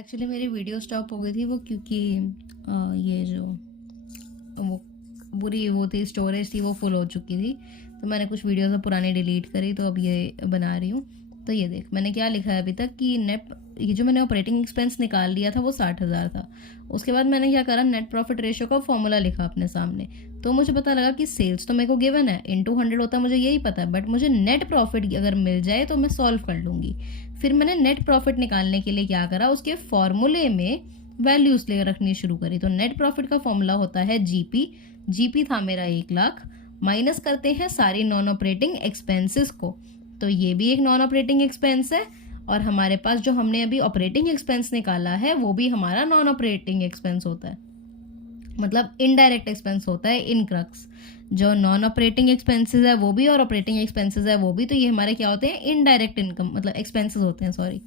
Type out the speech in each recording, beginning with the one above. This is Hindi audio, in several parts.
एक्चुअली मेरी वीडियो स्टॉप हो गई थी वो क्योंकि ये जो वो पूरी वो थी स्टोरेज थी वो फुल हो चुकी थी, तो मैंने कुछ वीडियोस पुरानी डिलीट करी तो अब ये बना रही हूँ। तो ये देख मैंने क्या लिखा है अभी तक कि नेट ये जो मैंने ऑपरेटिंग एक्सपेंस निकाल लिया था वो 60,000 था। उसके बाद मैंने क्या करा, नेट प्रॉफिट रेशियो का फॉर्मूला लिखा अपने सामने। तो मुझे पता लगा कि सेल्स तो मेरे को गिवन है, इनटू 100 होता है, मुझे यही पता है, बट मुझे नेट प्रॉफिट अगर मिल जाए तो मैं सॉल्व कर लूँगी। फिर मैंने नेट प्रॉफिट निकालने के लिए क्या करा, उसके फॉर्मूले में वैल्यूज ले रखनी शुरू करी। तो नेट प्रॉफिट का फॉर्मूला होता है जीपी था मेरा 1 लाख, माइनस करते हैं सारी नॉन ऑपरेटिंग एक्सपेंसेस को। तो ये भी एक नॉन ऑपरेटिंग एक्सपेंस है, और हमारे पास जो हमने अभी ऑपरेटिंग एक्सपेंस निकाला है वो भी हमारा नॉन ऑपरेटिंग एक्सपेंस होता है, मतलब इनडायरेक्ट एक्सपेंस होता है इन क्रक्स। जो नॉन ऑपरेटिंग एक्सपेंसेस है वो भी और ऑपरेटिंग एक्सपेंसेस है वो भी, तो ये हमारे क्या होते हैं, इनडायरेक्ट इनकम मतलब एक्सपेंसेस होते हैं, सॉरी।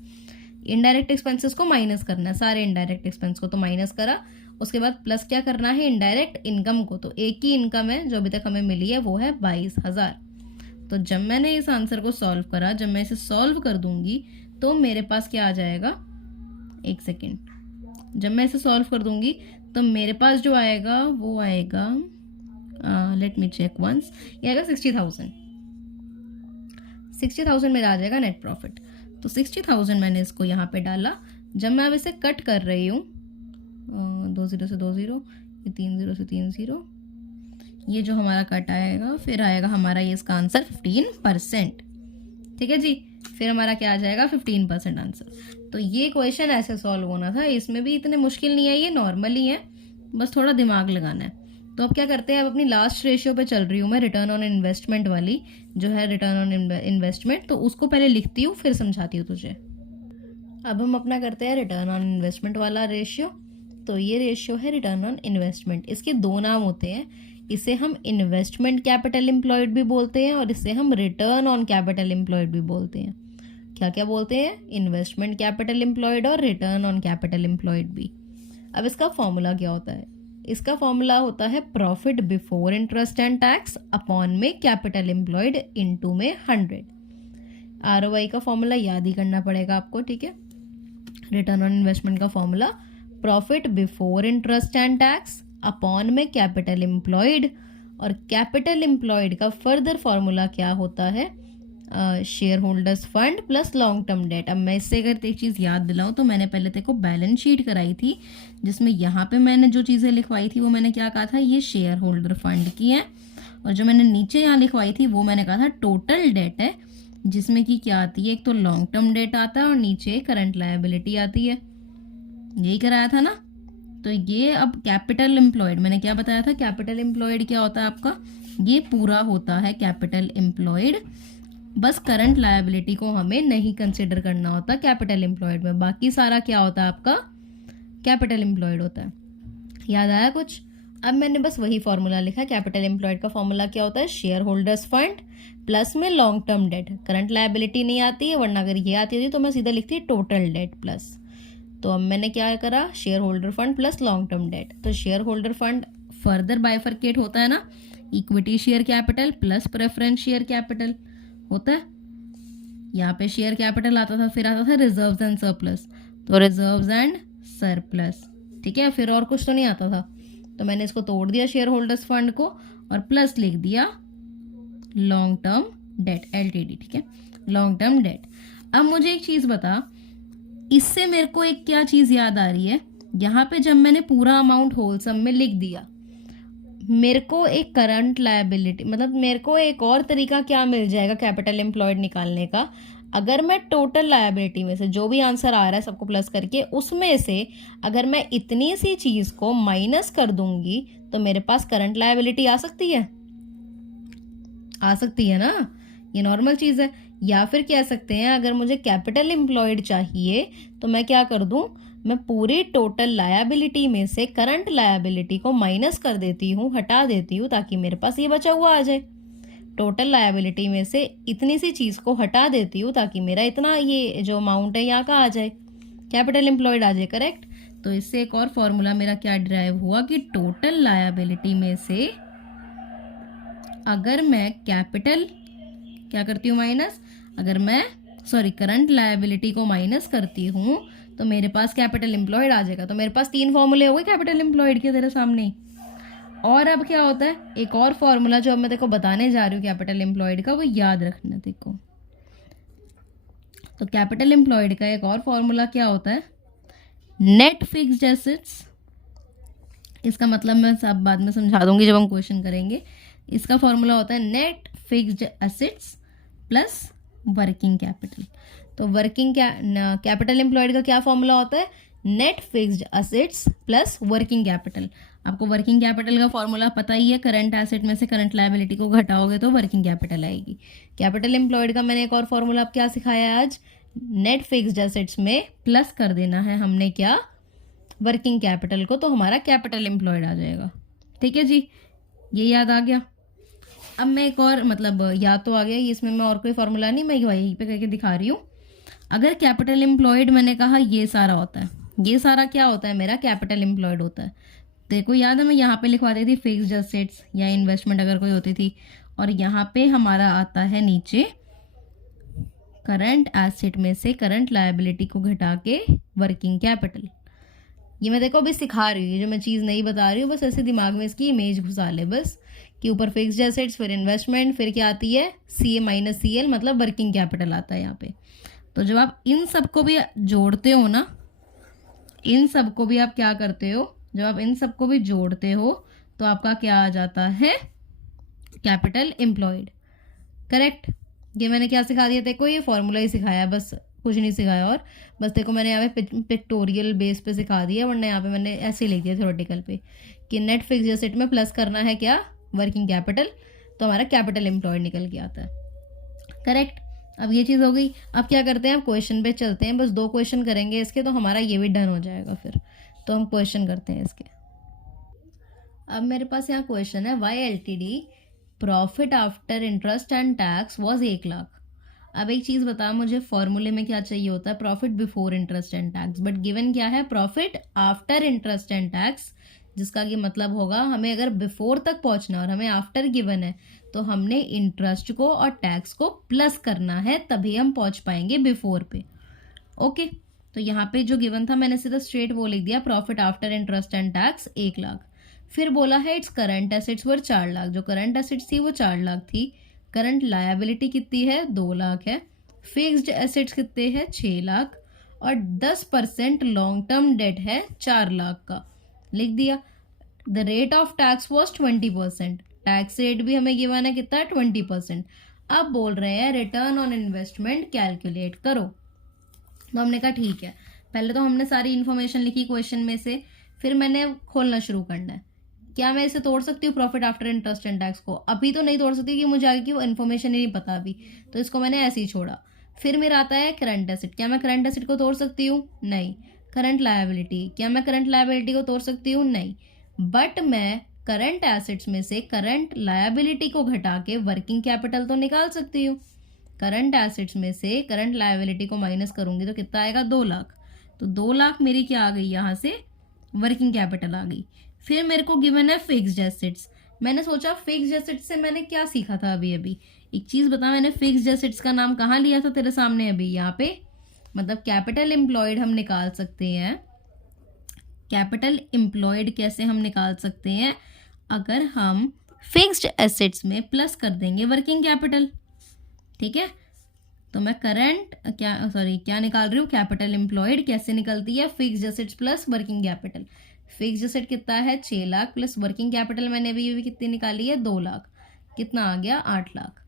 इनडायरेक्ट एक्सपेंसेस को माइनस करना है, सारे इनडायरेक्ट एक्सपेंस को, तो माइनस करा। उसके बाद प्लस क्या करना है, इनडायरेक्ट इनकम को। तो एक ही इनकम है जो अभी तक हमें मिली है वो है 22,000। तो जब मैंने इस आंसर को सॉल्व करा, जब मैं इसे सॉल्व कर दूंगी तो मेरे पास क्या आ जाएगा, एक सेकेंड, जब मैं इसे सॉल्व कर दूंगी तो मेरे पास जो आएगा वो आएगा, लेट मी चेक वंस, ये आएगा 60,000 मेरा आ जाएगा नेट प्रॉफिट। तो 60,000 मैंने इसको यहाँ पे डाला। जब मैं अब इसे कट कर रही हूँ, 2 0 से 2 0, ये 3 0 से 3 0, ये जो हमारा कट आएगा फिर आएगा हमारा ये इसका आंसर 15%। ठीक है जी, फिर हमारा क्या आ जाएगा, 15% आंसर। तो ये क्वेश्चन ऐसे सॉल्व होना था, इसमें भी इतने मुश्किल नहीं है, ये नॉर्मल ही है, बस थोड़ा दिमाग लगाना है। तो अब क्या करते हैं, अब अपनी लास्ट रेशियो पे चल रही हूँ मैं, रिटर्न ऑन इन्वेस्टमेंट वाली जो है, रिटर्न ऑन इन्वेस्टमेंट, तो उसको पहले लिखती हूँ फिर समझाती हूँ तुझे। अब हम अपना करते हैं रिटर्न ऑन इन्वेस्टमेंट वाला रेशियो। तो ये रेशियो है रिटर्न ऑन इन्वेस्टमेंट। इसके दो नाम होते हैं, इसे हम इन्वेस्टमेंट कैपिटल एम्प्लॉयड भी बोलते हैं और इसे हम रिटर्न ऑन कैपिटल एम्प्लॉयड भी बोलते हैं। क्या क्या बोलते हैं, इन्वेस्टमेंट कैपिटल एम्प्लॉयड और रिटर्न ऑन कैपिटल एम्प्लॉयड भी। अब इसका फॉर्मूला क्या होता है, इसका फॉर्मूला होता है profit before interest and tax upon में कैपिटल एम्प्लॉयड इनटू में 100। आरओआई का फॉर्मूला याद ही करना पड़ेगा आपको, ठीक है। रिटर्न ऑन इन्वेस्टमेंट का formula profit before interest and tax upon में कैपिटल एम्प्लॉयड, और कैपिटल एम्प्लॉयड का फर्दर फॉर्मूला क्या होता है, share holders fund plus long term date. अब मैं इससे अगर एक चीज़ याद दिलाऊं तो मैंने पहले तेरे को बैलेंस शीट कराई थी, जिसमें यहाँ पे मैंने जो चीज़ें लिखवाई थी वो मैंने क्या कहा था, ये शेयर होल्डर फंड की है, और जो मैंने नीचे यहाँ लिखवाई थी वो मैंने कहा था टोटल डेट है, जिसमें कि क्या आती है, एक तो लॉन्ग टर्म डेट आता है और नीचे करंट लायबिलिटी आती है। यही कराया था ना। तो ये अब कैपिटल एम्प्लॉयड, मैंने क्या बताया था, कैपिटल एम्प्लॉयड क्या होता है आपका, ये पूरा होता है कैपिटल एम्प्लॉयड, बस करंट लायबिलिटी को हमें नहीं कंसिडर करना होता कैपिटल एम्प्लॉयड में, बाकी सारा क्या होता है आपका कैपिटल एम्प्लॉयड होता है। याद आया कुछ। अब मैंने बस वही फॉर्मूला लिखा, कैपिटल एम्प्लॉयड का फॉर्मूला क्या होता है, शेयर होल्डर्स फंड प्लस में long term date. Current liability नहीं आती है, वरना अगर ये आती होती तो मैं सीधा लिखती टोटल डेट प्लस। तो अब मैंने क्या करा, shareholder fund plus long term debt. तो shareholder fund further bifurcate होता है ना, equity share capital plus preference share capital होता है। यहाँ पे शेयर कैपिटल आता था, फिर आता था रिजर्व्स एंड सरप्लस, तो रिजर्व्स एंड सरप्लस, ठीक है, फिर और कुछ तो नहीं आता था। तो मैंने इसको तोड़ दिया शेयर होल्डर्स फंड को और प्लस लिख दिया लॉन्ग टर्म डेट, एलटीडी, ठीक है, लॉन्ग टर्म डेट। अब मुझे एक चीज़ बता, इससे मेरे को एक क्या चीज़ याद आ रही है, यहाँ पे जब मैंने पूरा अमाउंट होल सम में लिख दिया, मेरे को एक करंट लायबिलिटी, मतलब मेरे को एक और तरीका क्या मिल जाएगा कैपिटल एम्प्लॉयड निकालने का, अगर मैं टोटल लायबिलिटी में से जो भी आंसर आ रहा है सबको प्लस करके, उसमें से अगर मैं इतनी सी चीज़ को माइनस कर दूंगी तो मेरे पास करंट लायबिलिटी आ सकती है, आ सकती है ना, ये नॉर्मल चीज़ है। या फिर कह सकते हैं अगर मुझे कैपिटल एम्प्लॉयड चाहिए तो मैं क्या कर दूं, मैं पूरी टोटल लायबिलिटी में से करंट लायबिलिटी को माइनस कर देती हूँ, हटा देती हूँ, ताकि मेरे पास ये बचा हुआ आ जाए। टोटल लायबिलिटी में से इतनी सी चीज़ को हटा देती हूँ ताकि मेरा इतना ये जो अमाउंट है यहाँ का आ जाए, कैपिटल एम्प्लॉयड आ जाए, करेक्ट। तो इससे एक और फॉर्मूला मेरा क्या ड्राइव हुआ कि टोटल लायबिलिटी में से अगर मैं कैपिटल क्या करती हूँ माइनस, अगर मैं करंट लायबिलिटी को माइनस करती हूँ तो मेरे पास कैपिटल एम्प्लॉयड आ जाएगा। तो मेरे पास 3 फॉर्मूले हो गए कैपिटल एम्प्लॉयड के तेरे सामने। और अब क्या होता है, एक और फॉर्मूला जो अब मैं तेरे को बताने जा रही हूँ कैपिटल एम्प्लॉयड का, वो याद रखना तेरे को। तो कैपिटल एम्प्लॉयड का एक और फॉर्मूला क्या होता है, नेट फिक्स्ड एसेट्स। इसका मतलब मैं सब बाद में समझा दूंगी जब हम क्वेश्चन करेंगे। इसका फॉर्मूला होता है net fixed assets plus working capital. तो वर्किंग कैपिटल एम्प्लॉयड का क्या फॉर्मूला होता है, net fixed assets plus working capital. आपको वर्किंग कैपिटल का फॉर्मूला पता ही है, करंट एसेट में से करंट लायबिलिटी को घटाओगे तो वर्किंग कैपिटल आएगी। कैपिटल एम्प्लॉयड का मैंने एक और फॉर्मूला अब क्या सिखाया आज, नेट फिक्स्ड एसेट्स में प्लस कर देना है हमने क्या, वर्किंग कैपिटल को, तो हमारा कैपिटल एम्प्लॉयड आ जाएगा। ठीक है जी, ये याद आ गया। अब मैं एक और मतलब याद तो आ गया, इसमें मैं और कोई फॉर्मूला नहीं, मैं यहीं पे करके दिखा रही हूँ। अगर कैपिटल एम्प्लॉयड मैंने कहा ये सारा होता है, ये सारा क्या होता है मेरा कैपिटल एम्प्लॉयड होता है। देखो याद है मैं यहाँ पे लिखवा देती फिक्स्ड एसेट्स या इन्वेस्टमेंट अगर कोई होती थी, और यहाँ पे हमारा आता है नीचे करंट एसेट में से करंट लायबिलिटी को घटा के वर्किंग कैपिटल। ये मैं देखो अभी सिखा रही हूँ, जो मैं चीज़ नहीं बता रही हूँ, बस ऐसे दिमाग में इसकी इमेज घुसा ले बस, कि ऊपर फिक्स्ड एसेट्स, फिर इन्वेस्टमेंट, फिर क्या आती है CA माइनस CL मतलब वर्किंग कैपिटल आता है यहाँ पे। तो जब आप इन सबको भी जोड़ते हो ना, इन सबको भी आप क्या करते हो, जब आप इन सबको भी जोड़ते हो तो आपका क्या आ जाता है, कैपिटल एम्प्लॉयड। करेक्ट। ये मैंने क्या सिखा दिया तेरे को, ये फॉर्मूला ही सिखाया, बस कुछ नहीं सिखाया। और बस तेरे को मैंने यहाँ पे पिक्टोरियल बेस पे सिखा दिया, वरना यहाँ पे मैंने ऐसे ही लिख दिया थ्योरेटिकल पे कि नेट फिक्स्ड एसेट में प्लस करना है क्या, वर्किंग कैपिटल, तो हमारा कैपिटल एम्प्लॉयड निकल के आता है। करेक्ट। अब ये चीज़ हो गई। अब क्या करते हैं, हम क्वेश्चन पे चलते हैं। बस 2 क्वेश्चन करेंगे इसके, तो हमारा ये भी डन हो जाएगा फिर। तो हम क्वेश्चन करते हैं इसके। अब मेरे पास यहाँ क्वेश्चन है, Y LTD profit after interest and tax was 1 lakh. अब एक चीज़ बता मुझे, फॉर्मूले में क्या चाहिए होता है, profit before interest and tax, but given क्या है, profit after interest and tax, जिसका कि मतलब होगा हमें अगर बिफोर तक पहुंचना और हमें आफ्टर गिवन है, तो हमने इंटरेस्ट को और टैक्स को प्लस करना है, तभी हम पहुंच पाएंगे बिफोर पे। ओके। तो यहाँ पे जो गिवन था मैंने सीधा स्ट्रेट वो लिख दिया, profit after interest and tax 1 lakh. फिर बोला है इट्स करंट एसेट्स वर 4 लाख, जो करंट एसेट्स थी वो 4 लाख थी। करंट लायबिलिटी कितनी है, 2 लाख है। फिक्स्ड एसेट्स कितने हैं, 6 लाख। और 10% लॉन्ग टर्म डेट है 4 लाख का, लिख दिया। The rate of tax was 20%, tax rate भी हमें गिवन है कितना, 20%। अब बोल रहे हैं रिटर्न ऑन इन्वेस्टमेंट कैलकुलेट करो। तो हमने कहा ठीक है, पहले तो हमने सारी इन्फॉर्मेशन लिखी क्वेश्चन में से, फिर मैंने खोलना शुरू करना है। क्या मैं इसे तोड़ सकती हूँ profit after interest and tax को? अभी तो नहीं तोड़ सकती कि मुझे आगे की वो इन्फॉर्मेशन ही नहीं पता अभी, तो इसको मैंने ऐसे ही छोड़ा। फिर मेरा आता है करंट एसेट, क्या मैं करंट एसेट को तोड़ सकती हूँ? नहीं। करंट लायबिलिटी, क्या मैं करंट लायबिलिटी को तोड़ सकती हूँ? नहीं। बट मैं करंट एसेट्स में से करंट लायबिलिटी को घटा के वर्किंग कैपिटल तो निकाल सकती हूँ। करंट एसेट्स में से करंट लायबिलिटी को माइनस करूंगी तो कितना आएगा, 2 लाख। तो 2 लाख मेरी क्या आ गई, यहाँ से वर्किंग कैपिटल आ गई। फिर मेरे को गिवन है फिक्स्ड एसेट्स। मैंने सोचा फिक्स्ड एसेट्स से मैंने क्या सीखा था अभी अभी, एक चीज़ बता, मैंने फिक्स्ड एसेट्स का नाम कहाँ लिया था तेरे सामने अभी, यहाँ पे। मतलब कैपिटल एम्प्लॉयड हम निकाल सकते हैं। कैपिटल एम्प्लॉयड कैसे हम निकाल सकते हैं, अगर हम फिक्स्ड एसेट्स में प्लस कर देंगे वर्किंग कैपिटल। ठीक है। तो मैं क्या निकाल रही हूँ, कैपिटल एम्प्लॉयड कैसे निकलती है, fixed assets plus working capital. Fixed asset कितना है, 6 लाख, प्लस वर्किंग कैपिटल मैंने अभी कितनी निकाली है, 2 लाख। कितना आ गया, 8 लाख।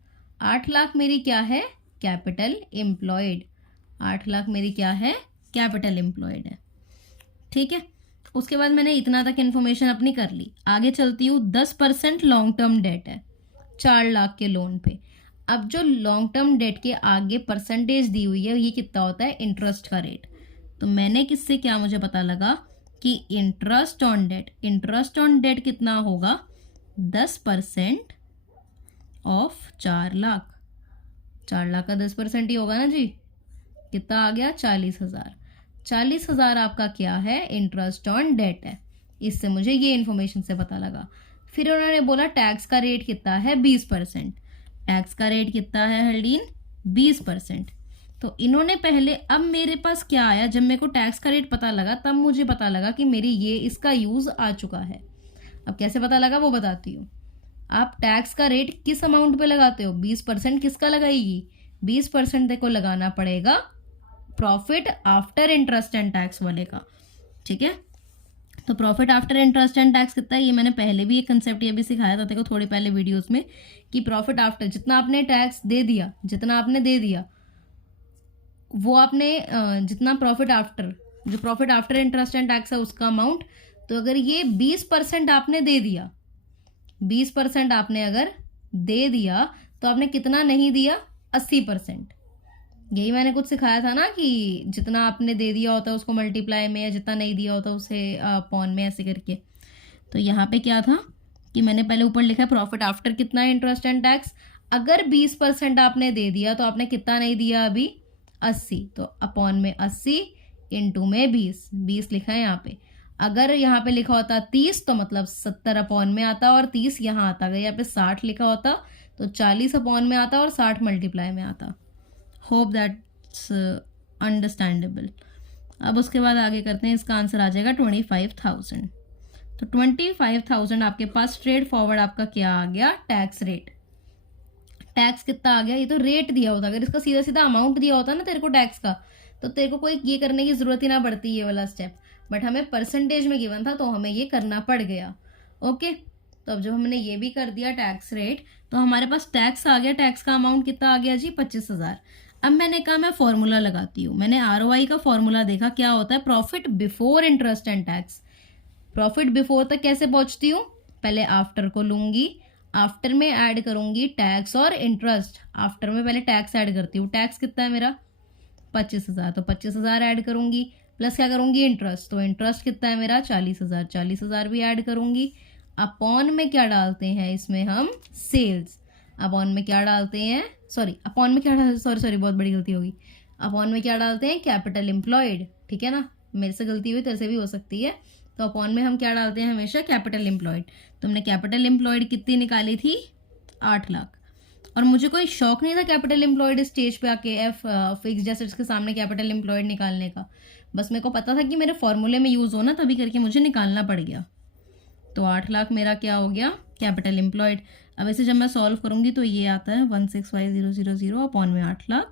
8 लाख मेरी क्या है, कैपिटल एम्प्लॉयड। 8 लाख मेरी क्या है, कैपिटल एम्प्लॉयड है। ठीक है। उसके बाद मैंने इतना तक इन्फॉर्मेशन अपनी कर ली। आगे चलती हूँ, 10% लॉन्ग टर्म डेट है 4 लाख के लोन पे। अब जो लॉन्ग टर्म डेट के आगे परसेंटेज दी हुई है, ये कितना होता है, इंटरेस्ट का रेट। तो मैंने किससे क्या मुझे पता लगा कि इंटरेस्ट ऑन डेट कितना होगा, 10% ऑफ 4 लाख। 4 लाख का 10% ही होगा ना जी, कितना आ गया, 40,000। 40,000 आपका क्या है, इंटरेस्ट ऑन डेट है। इससे मुझे ये इन्फॉर्मेशन से पता लगा। फिर उन्होंने बोला टैक्स का रेट कितना है, 20%। टैक्स का रेट कितना है हरलीन, 20%। तो इन्होंने पहले, अब मेरे पास क्या आया, जब मेरे को टैक्स का रेट पता लगा तब मुझे पता लगा कि मेरी ये इसका यूज़ आ चुका है। अब कैसे पता लगा वो बताती हूँ। आप टैक्स का रेट किस अमाउंट पे लगाते हो, 20% किसका लगाएगी, 20% देखो लगाना पड़ेगा profit after interest and tax वाले का, ठीक है। तो profit after interest and tax कितना है, ये मैंने पहले भी एक कंसेप्ट ये भी सिखाया था देखो थोड़ी पहले वीडियोस में, कि प्रॉफिट आफ्टर जितना आपने टैक्स दे दिया, जितना आपने दे दिया वो आपने जितना प्रॉफिट आफ्टर, जो profit after interest and tax है उसका अमाउंट, तो अगर ये 20% आपने दे दिया, 20% आपने अगर दे दिया तो आपने कितना नहीं दिया, 80%। यही मैंने कुछ सिखाया था ना कि जितना आपने दे दिया होता है उसको मल्टीप्लाई में, या जितना नहीं दिया होता उसे अपॉन में, ऐसे करके। तो यहाँ पे क्या था कि मैंने पहले ऊपर लिखा है प्रॉफिट आफ्टर कितना है इंटरेस्ट एंड टैक्स, अगर 20% आपने दे दिया तो आपने कितना नहीं दिया अभी, 80, तो अपॉन में 80 इंटू में 20 लिखा है यहाँ पे। अगर यहाँ पे लिखा होता 30 तो मतलब 70 अपॉन में आता और 30 यहाँ आता, अगर यहाँ पे 60 लिखा होता तो 40 अपॉन में आता और 60 मल्टीप्लाई में आता। Hope that's understandable. अब उसके बाद आगे करते हैं, इसका आंसर आ जाएगा 25,000। तो 25,000 आपके पास स्ट्रेट फॉरवर्ड आपका क्या आ गया, टैक्स रेट। टैक्स कितना आ गया, ये तो रेट दिया होता, अगर इसका सीधा सीधा अमाउंट दिया होता ना तेरे को टैक्स का, तो तेरे को कोई ये करने की जरूरत ही ना पड़ती ये वाला स्टेप, बट हमें परसेंटेज में गिवन था तो हमें ये करना पड़ गया। ओके, तो अब जब हमने ये भी कर दिया टैक्स रेट, तो हमारे पास टैक्स आ गया, टैक्स का अमाउंट कितना आ गया जी, 25,000। अब मैंने कहा मैं फॉर्मूला लगाती हूँ, मैंने ROI का फॉर्मूला देखा क्या होता है, profit before interest and tax. Profit before तक कैसे पहुंचती हूँ, पहले आफ्टर को लूंगी, आफ्टर में ऐड करूंगी टैक्स और इंटरेस्ट, आफ्टर में पहले टैक्स ऐड करती हूँ, टैक्स कितना है मेरा 25,000, तो 25,000 ऐड करूंगी, प्लस क्या करूंगी इंटरेस्ट, तो इंटरेस्ट कितना है मेरा 40,000, 40,000 भी ऐड करूंगी, अपॉन में क्या डालते हैं इसमें हम, सेल्स, अपॉन में क्या डालते हैं, अपॉन में क्या डालते, सॉरी बहुत बड़ी गलती होगी, अपॉन में क्या डालते हैं, कैपिटल एम्प्लॉयड, ठीक है ना, मेरे से गलती हुई तेरे से भी हो सकती है। तो अपॉन में हम क्या डालते हैं हमेशा, कैपिटल एम्प्लॉयड। तो हमने कैपिटल एम्प्लॉयड कितनी निकाली थी, 8 लाख। और मुझे कोई शौक नहीं था कैपिटल एम्प्लॉयड स्टेज पे आके फिक्स्ड एसेट्स के सामने कैपिटल एम्प्लॉयड निकालने का, बस मेरे को पता था कि मेरे फॉर्मूले में यूज़ होना, तभी करके मुझे निकालना पड़ गया। तो 8 लाख मेरा क्या हो गया, कैपिटल एम्प्लॉयड। अब इसे जब मैं सॉल्व करूंगी तो ये आता है 165,000 अपॉन में 8 लाख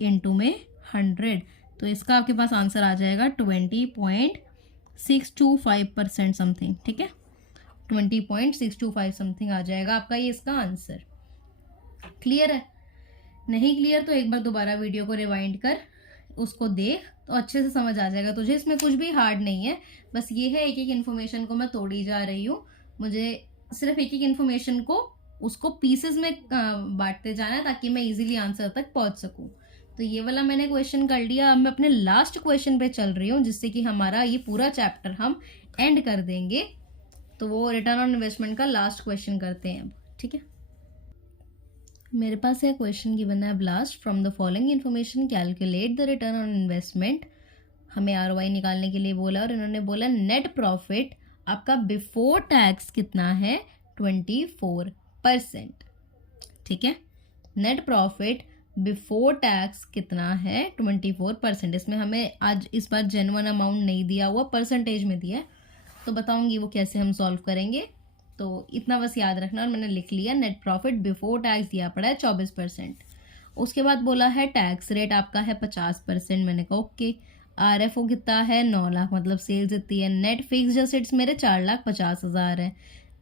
इंटू में 100, तो इसका आपके पास आंसर आ जाएगा 20.625% समथिंग, ठीक है, 20.625 समथिंग आ जाएगा आपका ये इसका आंसर। क्लियर है, नहीं क्लियर तो एक बार दोबारा वीडियो को रिवाइंड कर, उसको देख, तो अच्छे से समझ आ जाएगा तुझे, इसमें कुछ भी हार्ड नहीं है, बस ये है एक एक इन्फॉर्मेशन को मैं तोड़ी जा रही हूँ, मुझे सिर्फ एक एक इन्फॉर्मेशन को उसको पीसेस में बांटते जाना है ताकि मैं इजीली आंसर तक पहुंच सकूं। तो ये वाला मैंने क्वेश्चन कर लिया, अब मैं अपने लास्ट क्वेश्चन पे चल रही हूँ जिससे कि हमारा ये पूरा चैप्टर हम एंड कर देंगे। तो वो रिटर्न ऑन इन्वेस्टमेंट का लास्ट क्वेश्चन करते हैं अब, ठीक है। मेरे पास यह क्वेश्चन गिवन है, blast from the following information calculate the return on investment. हमें ROI निकालने के लिए बोला और इन्होंने बोला नेट प्रॉफिट आपका बिफोर टैक्स कितना है, 24%, ठीक है। नेट प्रॉफिट बिफोर टैक्स कितना है, 24%। इसमें हमें आज इस बार जेन्युइन अमाउंट नहीं दिया हुआ, परसेंटेज में दिया है, तो बताऊंगी वो कैसे हम सॉल्व करेंगे। तो इतना बस याद रखना, और मैंने लिख लिया नेट प्रॉफिट बिफोर टैक्स दिया पड़ा है 24%। उसके बाद बोला है टैक्स रेट आपका है 50%, मैंने कहा ओके। RFO कितना है, 9 लाख, मतलब सेल्स इतनी है। नेट फिक्स्ड एसेट्स मेरे 4,50,000 है।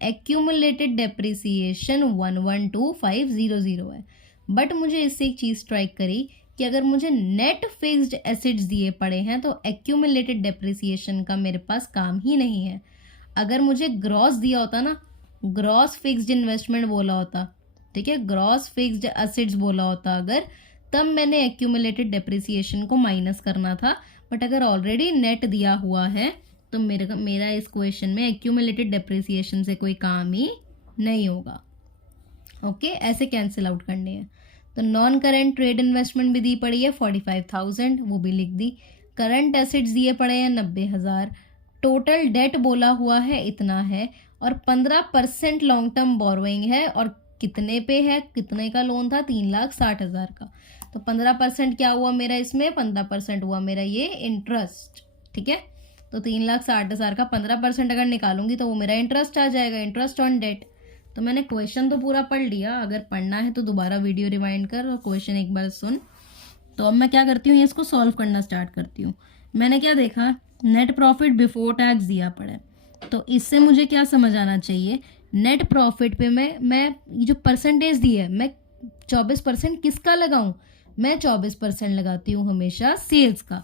एक्यूमुलेटेड डेप्रिसिएशन 112,500 है। बट मुझे इससे एक चीज़ स्ट्राइक करी कि अगर मुझे नेट फिक्स्ड एसेट्स दिए पड़े हैं तो एक्यूमुलेटेड डेप्रिसिएशन का मेरे पास काम ही नहीं है। अगर मुझे ग्रॉस दिया होता ना, ग्रॉस फिक्स्ड इन्वेस्टमेंट बोला होता, ठीक है, ग्रॉस फिक्स्ड एसेट्स बोला होता अगर, तब मैंने एक्यूमुलेटेड डेप्रिसिएशन को माइनस करना था। बट अगर ऑलरेडी नेट दिया हुआ है तो मेरा इस क्वेश्चन में एक्यूमुलेटेड डेप्रिसिएशन से कोई काम ही नहीं होगा। ओके, ऐसे कैंसिल आउट करने हैं। तो नॉन करेंट ट्रेड इन्वेस्टमेंट भी दी पड़ी है 45,000, वो भी लिख दी। करंट एसेट्स दिए पड़े हैं 90,000। टोटल डेट बोला हुआ है इतना है, और 15% लॉन्ग टर्म बोरोइंग है, और कितने पे है, कितने का लोन था, 3,60,000 का। तो 15% क्या हुआ मेरा इसमें, 15% हुआ मेरा ये इंटरेस्ट। ठीक है, तो 3,60,000 का 15% अगर निकालूंगी तो वो मेरा इंटरेस्ट आ जाएगा, इंटरेस्ट ऑन डेट। तो मैंने क्वेश्चन तो पूरा पढ़ लिया, अगर पढ़ना है तो दोबारा वीडियो रिवाइंड कर और क्वेश्चन एक बार सुन। तो अब मैं क्या करती हूँ, इसको सॉल्व करना स्टार्ट करती हूँ। मैंने क्या देखा, नेट प्रॉफिट बिफोर टैक्स दिया पड़ा है, तो इससे मुझे क्या समझ आना चाहिए, नेट प्रॉफिट पे मैं ये जो परसेंटेज दी है, मैं 24% किसका लगाऊं, मैं 24% लगाती हूँ हमेशा सेल्स का।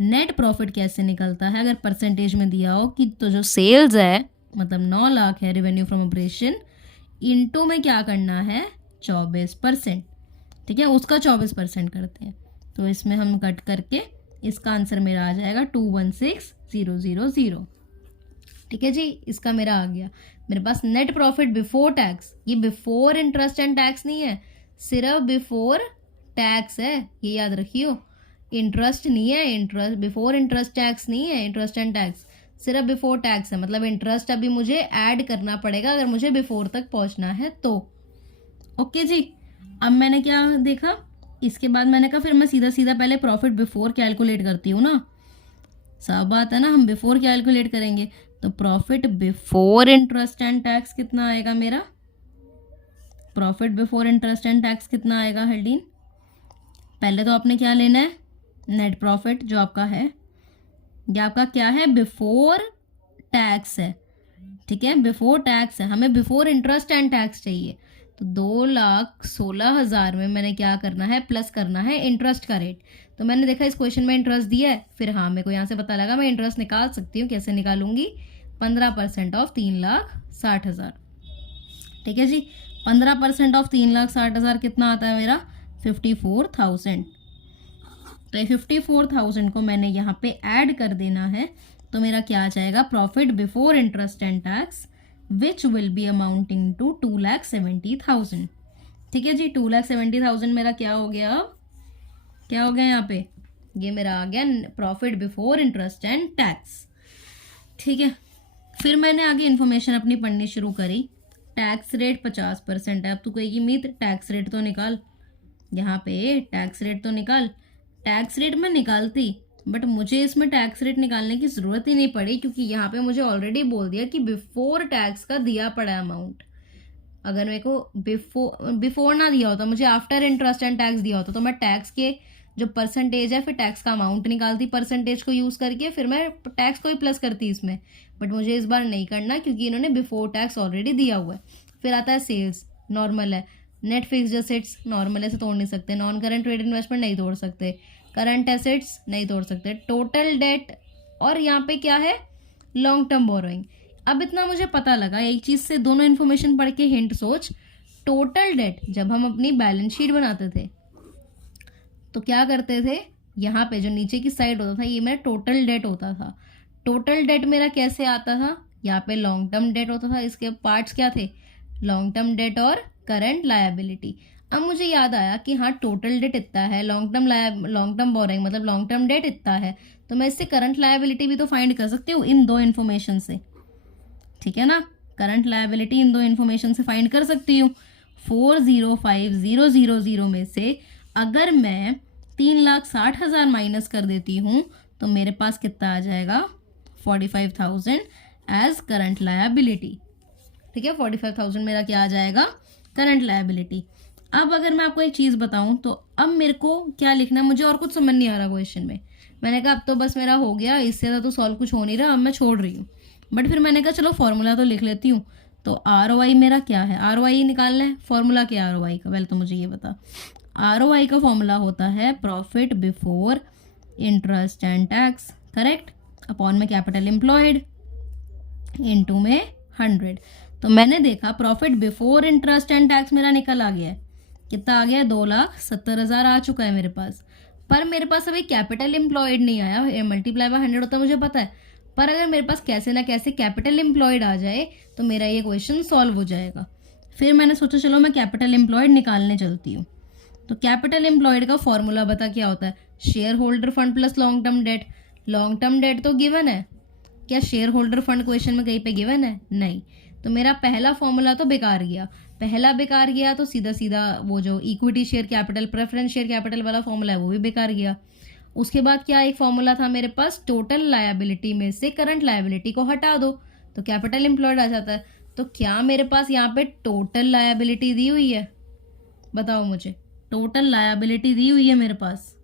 नेट प्रॉफिट कैसे निकलता है, अगर परसेंटेज में दिया हो कि तो जो सेल्स है मतलब 9 लाख है रेवेन्यू फ्रॉम ऑपरेशन, इनटू में क्या करना है 24%। ठीक है, उसका 24% करते हैं, तो इसमें हम कट करके इसका आंसर मेरा आ जाएगा 216,000। ठीक है जी, इसका मेरा आ गया। मेरे पास नेट प्रॉफिट बिफोर टैक्स, ये बिफोर इंटरेस्ट एंड टैक्स नहीं है, सिर्फ बिफोर टैक्स है, ये याद रखियो। इंटरेस्ट नहीं है, इंटरेस्ट बिफोर इंटरेस्ट टैक्स नहीं है, इंटरेस्ट एंड टैक्स सिर्फ बिफोर टैक्स है। मतलब इंटरेस्ट अभी मुझे ऐड करना पड़ेगा अगर मुझे बिफोर तक पहुंचना है तो। ओके जी, अब मैंने क्या देखा, इसके बाद मैंने कहा फिर मैं सीधा सीधा पहले प्रॉफिट बिफोर कैलकुलेट करती हूँ ना, सब बात है ना, हम बिफोर कैलकुलेट करेंगे। तो profit before interest and tax कितना आएगा मेरा, profit before interest and tax कितना आएगा हरडीन, पहले तो आपने क्या लेना है, नेट प्रॉफिट जो आपका है, ये आपका क्या है बिफोर टैक्स है। ठीक है, बिफोर टैक्स है, हमें बिफोर इंटरेस्ट एंड टैक्स चाहिए। तो 2,16,000 में मैंने क्या करना है, प्लस करना है इंटरेस्ट का रेट। तो मैंने देखा इस क्वेश्चन में इंटरेस्ट दिया है, फिर हाँ मेरे को यहाँ से पता लगा मैं इंटरेस्ट निकाल सकती हूँ। कैसे निकालूंगी, 15% ऑफ 3,60,000। ठीक है जी, 15% ऑफ 3,60,000 कितना आता है मेरा 54,000। तो ये 54,000 को मैंने यहाँ पे ऐड कर देना है, तो मेरा क्या आ जाएगा, profit before interest and tax which will be amounting to 2,70,000। ठीक है जी, 2,70,000 मेरा क्या हो गया, अब क्या हो गया यहाँ पे, ये मेरा आ गया profit before interest and tax. ठीक है, फिर मैंने आगे इन्फॉर्मेशन अपनी पढ़नी शुरू करी। टैक्स रेट 50% है। अब तू कहेगी मीत टैक्स रेट तो निकाल, यहाँ पे टैक्स रेट तो निकाल। टैक्स रेट मैं निकालती, बट मुझे इसमें टैक्स रेट निकालने की ज़रूरत ही नहीं पड़ी, क्योंकि यहाँ पे मुझे ऑलरेडी बोल दिया कि बिफोर टैक्स का दिया पड़ा अमाउंट। अगर मेरे को बिफोर ना दिया होता, मुझे आफ्टर इंटरेस्ट एंड टैक्स दिया होता, तो मैं टैक्स के जो परसेंटेज है फिर टैक्स का अमाउंट निकालती परसेंटेज को यूज़ करके, फिर मैं टैक्स को ही प्लस करती इसमें। बट मुझे इस बार नहीं करना, क्योंकि इन्होंने बिफोर टैक्स ऑलरेडी दिया हुआ है। फिर आता है सेल्स, नॉर्मल है। नेट फिक्स्ड एसेट्स नॉर्मल ऐसे तोड़ नहीं सकते, नॉन करंट ट्रेड इन्वेस्टमेंट नहीं तोड़ सकते, करंट एसेट्स नहीं तोड़ सकते, टोटल डेट, और यहाँ पे क्या है लॉन्ग टर्म बोरोइंग। अब इतना मुझे पता लगा, एक चीज़ से दोनों इन्फॉर्मेशन पढ़ के हिंट सोच, टोटल डेट जब हम अपनी बैलेंस शीट बनाते थे तो क्या करते थे, यहाँ पे जो नीचे की साइड होता था ये मेरा टोटल डेट होता था। टोटल डेट मेरा कैसे आता था, यहाँ पे लॉन्ग टर्म डेट होता था, इसके पार्ट्स क्या थे, लॉन्ग टर्म डेट और करंट लायबिलिटी। अब मुझे याद आया कि हाँ टोटल डेट इतना है, लॉन्ग टर्म बोरिंग मतलब लॉन्ग टर्म डेट इतना है, तो मैं इससे करंट लायबिलिटी भी तो फाइंड कर सकती हूँ इन दो इन्फॉर्मेशन से। ठीक है ना, करंट लायबिलिटी इन दो इन्फॉर्मेशन से फाइंड कर सकती हूँ। 405,000 में से अगर मैं 3,60,000 माइनस कर देती हूँ तो मेरे पास कितना आ जाएगा 45,000 एज करंट लायबिलिटी। ठीक है, 45,000 मेरा क्या आ जाएगा करंट लायबिलिटी। अब अगर मैं आपको एक चीज़ बताऊं तो अब मेरे को क्या लिखना है, मुझे और कुछ समझ नहीं आ रहा क्वेश्चन में। मैंने कहा अब तो बस मेरा हो गया, इससे ज़्यादा तो सॉल्व कुछ हो नहीं रहा, अब मैं छोड़ रही हूँ। बट फिर मैंने कहा चलो फॉर्मूला तो लिख लेती हूँ। तो ROI मेरा क्या है, ROI निकालना है, फॉर्मूला क्या है ROI का, पहले तो मुझे ये बता। ROI का फॉर्मूला होता है profit before interest and tax, correct, upon में कैपिटल एम्प्लॉयड, इनटू में 100। तो मैंने देखा profit before interest and tax मेरा निकल आ गया है, कितना आ गया 2,70,000 आ चुका है मेरे पास। पर मेरे पास अभी कैपिटल एम्प्लॉयड नहीं आया, मल्टीप्लाई बाय 100 होता है मुझे पता है, पर अगर मेरे पास कैसे ना कैसे कैपिटल एम्प्लॉयड आ जाए तो मेरा ये क्वेश्चन सॉल्व हो जाएगा। फिर मैंने सोचा चलो मैं कैपिटल एम्प्लॉयड निकालने चलती हूँ। तो कैपिटल एम्प्लॉयड का फॉर्मूला बता क्या होता है, share holder fund plus long term date. Long term debt तो गिवन है, क्या शेयर होल्डर फंड क्वेश्चन में कहीं पे गिवन है, नहीं, तो मेरा पहला फॉर्मूला तो बेकार गया। पहला बेकार गया तो सीधा सीधा वो जो equity share capital preference share capital वाला फॉर्मूला है वो भी बेकार गया। उसके बाद क्या एक फॉर्मूला था मेरे पास, टोटल लायबिलिटी में से करंट लायबिलिटी को हटा दो तो कैपिटल एम्प्लॉयड आ जाता है। तो क्या मेरे पास यहाँ पे टोटल लायबिलिटी दी हुई है? बताओ मुझे, टोटल लायबिलिटी दी हुई है मेरे पास?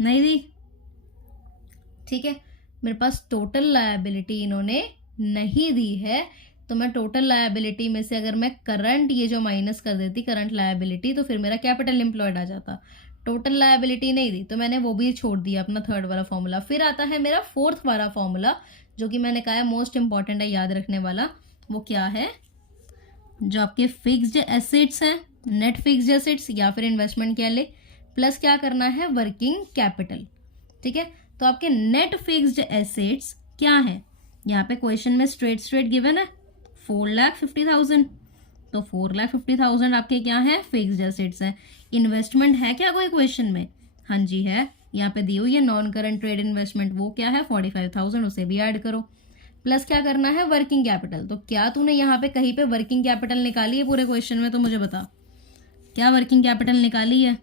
नहीं दी। ठीक है, मेरे पास टोटल लायबिलिटी इन्होंने नहीं दी है। तो मैं टोटल लायबिलिटी में से अगर मैं करंट ये जो माइनस कर देती करंट लायबिलिटी तो फिर मेरा कैपिटल एम्प्लॉयड आ जाता। टोटल लायबिलिटी नहीं दी तो मैंने वो भी छोड़ दिया अपना थर्ड वाला फॉर्मूला। फिर आता है मेरा फोर्थ वाला फॉर्मूला जो कि मैंने कहा है मोस्ट इंपॉर्टेंट है याद रखने वाला। वो क्या है? जो आपके फिक्स्ड एसेट्स हैं, नेट फिक्स्ड एसेट्स या फिर इन्वेस्टमेंट कह ले, प्लस क्या करना है वर्किंग कैपिटल। ठीक है, तो आपके नेट फिक्स्ड एसेट्स क्या है? यहाँ पे क्वेश्चन में स्ट्रेट गिवन है 4,50,000। तो 4,50,000 आपके क्या है? फिक्स्ड एसेट्स है। इन्वेस्टमेंट है क्या कोई क्वेश्चन में? हाँ जी है, यहाँ पे दी हुई है नॉन करंट ट्रेड इन्वेस्टमेंट, वो क्या है 45,000, उसे भी ऐड करो। प्लस क्या करना है वर्किंग कैपिटल। तो क्या तूने यहाँ पे कहीं पे वर्किंग कैपिटल निकाली है पूरे क्वेश्चन में? तो मुझे बता, क्या वर्किंग कैपिटल निकाली है?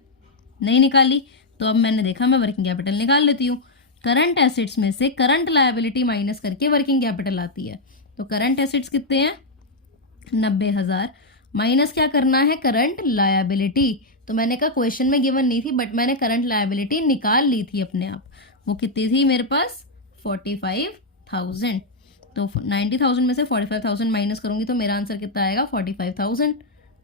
नहीं निकाली। तो अब मैंने देखा मैं वर्किंग कैपिटल निकाल लेती हूँ। करंट एसेट्स में से करंट लायबिलिटी माइनस करके वर्किंग कैपिटल आती है। तो करंट एसेट्स कितने हैं? 90,000 माइनस क्या करना है करंट लायबिलिटी। तो मैंने कहा क्वेश्चन में गिवन नहीं थी बट मैंने करंट लायबिलिटी निकाल ली थी अपने आप। वो कितनी थी मेरे पास? 45,000। तो 90,000 में से 45,000 माइनस करूंगी तो मेरा आंसर कितना आएगा? 45,000।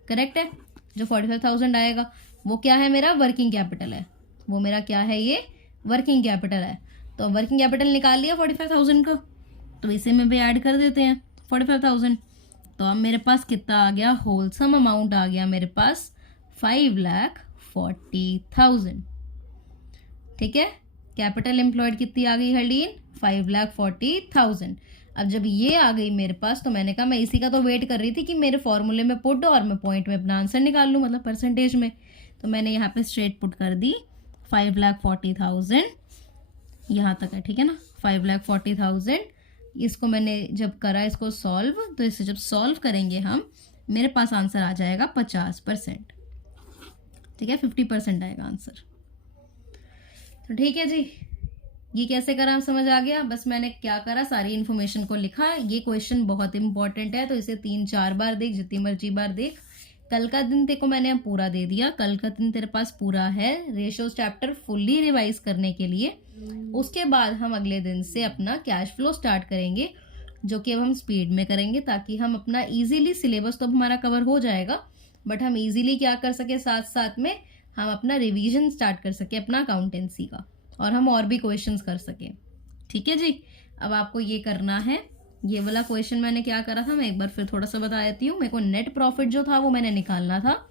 करेक्ट है। जो 45,000 आएगा वो क्या है? मेरा वर्किंग कैपिटल है। वो मेरा क्या है? ये वर्किंग कैपिटल है। तो वर्किंग कैपिटल निकाल लिया 45,000 का, तो इसे में भी ऐड कर देते हैं 45,000। तो अब मेरे पास कितना आ गया? होलसम अमाउंट आ गया मेरे पास 5,40,000। ठीक है, कैपिटल एम्प्लॉयड कितनी आ गई हरलीन? 5,40,000। अब जब ये आ गई मेरे पास तो मैंने कहा मैं इसी का तो वेट कर रही थी कि मेरे फॉर्मूले में पुट और मैं पॉइंट में अपना आंसर निकाल लूँ, मतलब परसेंटेज में। तो मैंने यहाँ पे स्ट्रेट पुट कर दी 5,40,000 यहाँ तक है। ठीक है ना, 5,40,000। इसको मैंने जब करा इसको सॉल्व, तो इसे जब सॉल्व करेंगे हम, मेरे पास आंसर आ जाएगा 50%। ठीक है, 50% आएगा आंसर। तो ठीक है जी, ये कैसे करा समझ आ गया? बस मैंने क्या करा, सारी इन्फॉर्मेशन को लिखा। ये क्वेश्चन बहुत इंपॉर्टेंट है तो इसे 3-4 बार देख, जितनी मर्जी बार देख। कल का दिन तेरे को मैंने अब पूरा दे दिया, कल का दिन तेरे पास पूरा है रेशियोज चैप्टर फुल्ली रिवाइज करने के लिए। उसके बाद हम अगले दिन से अपना कैश फ्लो स्टार्ट करेंगे, जो कि अब हम स्पीड में करेंगे ताकि हम अपना इजीली, सिलेबस तो हमारा कवर हो जाएगा बट हम इजीली क्या कर सके, साथ साथ में हम अपना रिवीजन स्टार्ट कर सके अपना अकाउंटेंसी का, और हम और भी क्वेश्चंस कर सकें। ठीक है जी, अब आपको ये करना है। ये वाला क्वेश्चन मैंने क्या करा था, मैं एक बार फिर थोड़ा सा बता देती हूँ। मेरे को नेट प्रॉफिट जो था वो मैंने निकालना था।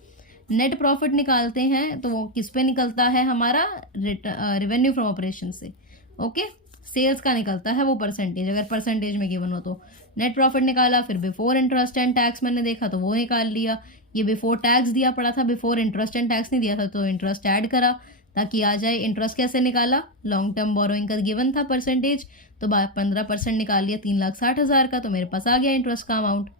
नेट प्रॉफिट निकालते हैं तो वो किस पे निकलता है? हमारा रेवेन्यू फ्रॉम ऑपरेशन से। ओके, सेल्स का निकलता है वो परसेंटेज, अगर परसेंटेज में गिवन हो तो। नेट प्रॉफिट निकाला, फिर बिफोर इंटरेस्ट एंड टैक्स मैंने देखा तो वो निकाल लिया। ये बिफोर टैक्स दिया पड़ा था, बिफोर इंटरेस्ट एंड टैक्स नहीं दिया था तो इंटरेस्ट ऐड करा ताकि आ जाए। इंटरेस्ट कैसे निकाला? लॉन्ग टर्म बोरोइंग का गिवन था परसेंटेज, तो 15% निकाल लिया 3,60,000 का, तो मेरे पास आ गया इंटरेस्ट का अमाउंट।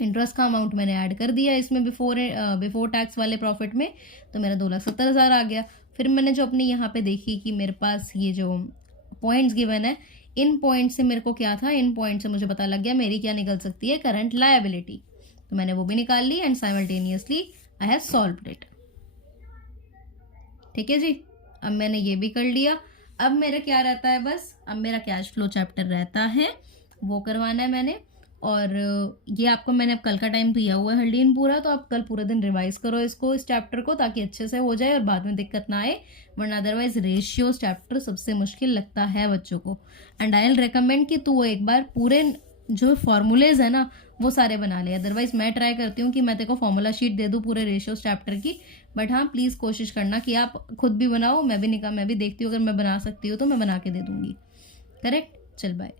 इंटरेस्ट का अमाउंट मैंने ऐड कर दिया इसमें बिफोर टैक्स वाले प्रॉफिट में, तो मेरा 2,70,000 आ गया। फिर मैंने जो अपनी यहाँ पे देखी कि मेरे पास ये जो पॉइंट्स गिवन है, इन पॉइंट से मेरे को क्या था, इन पॉइंट से मुझे पता लग गया मेरी क्या निकल सकती है, करंट लायबिलिटी। तो मैंने वो भी निकाल ली and simultaneously I have solved it. ठीक है जी, अब मैंने ये भी कर लिया। अब मेरा क्या रहता है, बस अब मेरा कैश फ्लो चैप्टर रहता है, वो करवाना है मैंने। और ये आपको मैंने अब कल का टाइम दिया हुआ है हल्डीन पूरा, तो आप कल पूरा दिन रिवाइज करो इसको, इस चैप्टर को, ताकि अच्छे से हो जाए और बाद में दिक्कत ना आए, वरना अदरवाइज रेशियोज चैप्टर सबसे मुश्किल लगता है बच्चों को। एंड आई विल रिकमेंड कि तू एक बार पूरे जो फॉर्मूलेज है ना वो सारे बना ले। अदरवाइज मैं ट्राई करती हूँ कि मैं तेरे को फॉर्मूला शीट दे दूँ पूरे रेशियोज चैप्टर की, बट हाँ प्लीज़ कोशिश करना कि आप खुद भी बनाओ। मैं भी देखती हूँ, अगर मैं बना सकती हूँ तो मैं बना के दे दूँगी। करेक्ट, चल बाय।